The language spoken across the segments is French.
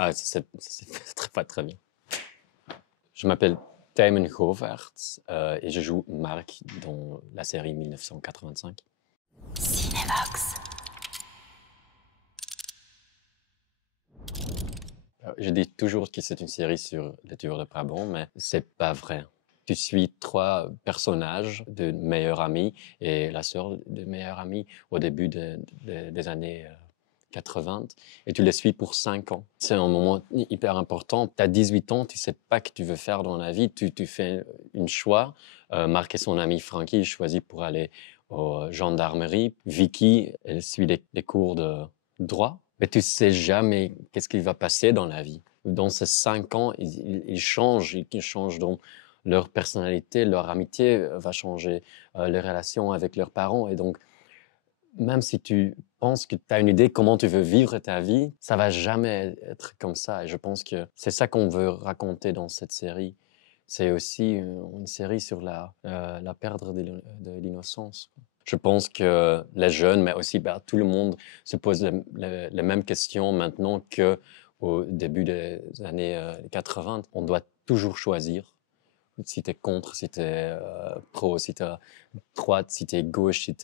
Ah, ça s'est pas très bien. Je m'appelle Tijmen Govaerts et je joue Marc dans la série 1985. Cinevox. Je dis toujours que c'est une série sur les tueurs de Brabant, mais c'est pas vrai. Tu suis trois personnages de meilleurs amis et la sœur de meilleurs amis au début des années 80 et tu les suis pour 5 ans. C'est un moment hyper important. Tu as 18 ans, tu sais pas ce que tu veux faire dans la vie, tu fais un choix. Marc et son ami Frankie choisissent pour aller aux gendarmeries. Vicky, elle suit les cours de droit. Mais tu sais jamais qu'est-ce qui va passer dans la vie. Dans ces 5 ans, ils changent, ils changent dans leur personnalité, leur amitié va changer, les relations avec leurs parents. Et donc, même si tu penses que tu as une idée comment tu veux vivre ta vie, ça va jamais être comme ça. Et je pense que c'est ça qu'on veut raconter dans cette série. C'est aussi une série sur la perte de l'innocence. Je pense que les jeunes, mais aussi tout le monde, se pose les mêmes questions maintenant qu'au début des années 80. On doit toujours choisir si tu es contre, si tu es pro, si tu es droite, si tu es gauche, si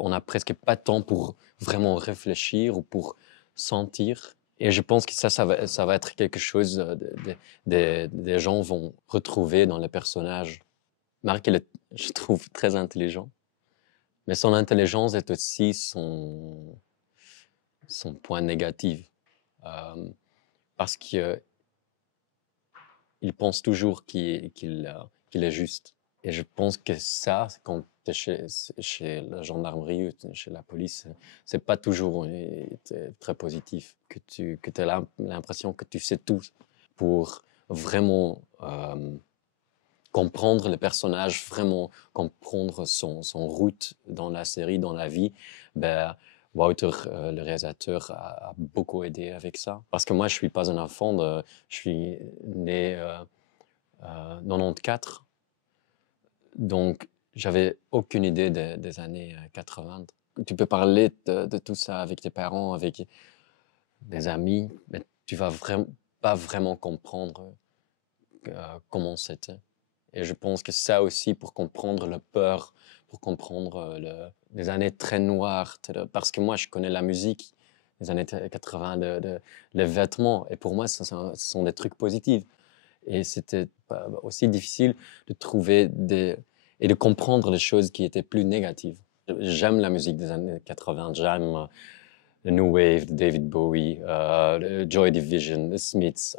on n'a presque pas de temps pour vraiment réfléchir ou pour sentir. Et je pense que ça va être quelque chose des gens vont retrouver dans les personnages. Marc, je trouve très intelligent, mais son intelligence est aussi son point négatif. Parce qu'il pense toujours qu'il est juste. Et je pense que ça, quand tu es chez la gendarmerie ou chez la police, c'est pas toujours très positif. Que tu as l'impression que tu sais tout pour vraiment comprendre le personnage, vraiment comprendre son route dans la série, dans la vie. Ben, Wouter, le réalisateur, a beaucoup aidé avec ça. Parce que moi, je suis pas un enfant, je suis né 94. Donc, j'avais aucune idée des années 80. Tu peux parler de tout ça avec tes parents, avec des amis, mais tu vas pas vraiment comprendre comment c'était. Et je pense que ça aussi, pour comprendre la peur, pour comprendre les années très noires, parce que moi, je connais la musique des années 80, les vêtements, et pour moi, ce sont des trucs positifs. Et c'était aussi difficile de trouver et de comprendre les choses qui étaient plus négatives. J'aime la musique des années 80, j'aime le New Wave de David Bowie, le Joy Division, The Smiths.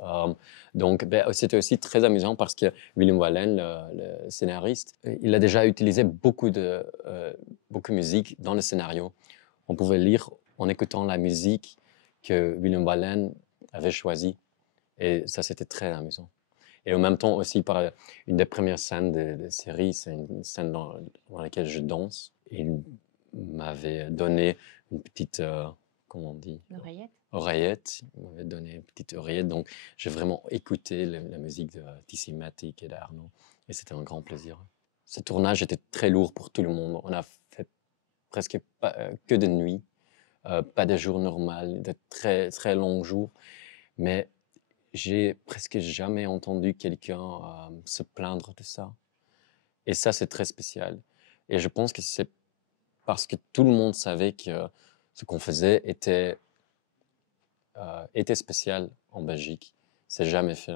Donc, c'était aussi très amusant parce que William Wallen, le scénariste, il a déjà utilisé beaucoup de musique dans le scénario. On pouvait lire en écoutant la musique que William Wallen avait choisie. Et ça, c'était très amusant. Et en même temps aussi, par une des premières scènes de série, c'est une scène dans laquelle je danse. Il m'avait donné une petite, comment on dit? L'oreillette. Oreillette. Il m'avait donné une petite oreillette. Donc, j'ai vraiment écouté la musique de TC Matic et d'Arnaud. Et c'était un grand plaisir. Ce tournage était très lourd pour tout le monde. On a fait presque pas, que de nuit, pas de jours normaux, de très, très longs jours. Mais j'ai presque jamais entendu quelqu'un se plaindre de ça. Et ça, c'est très spécial. Et je pense que c'est parce que tout le monde savait que ce qu'on faisait était spécial en Belgique. C'est jamais fait.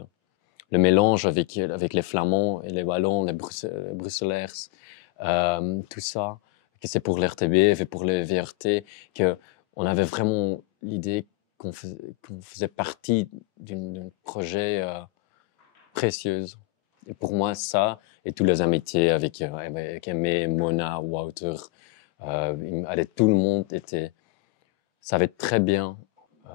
Le mélange avec les Flamands et les Wallons, les Bruxellers, tout ça, que c'est pour l'RTBF et pour le VRT, qu'on avait vraiment l'idée qu'on faisait partie d'un projet précieux. Et pour moi, ça, et tous les amitiés avec Aimé, Mona, Wouter, tout le monde savait très bien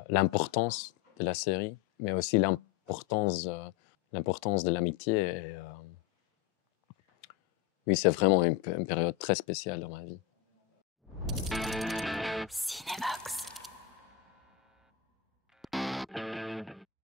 l'importance de la série, mais aussi l'importance de l'amitié. Et, oui, c'est vraiment une période très spéciale dans ma vie. Cinévox.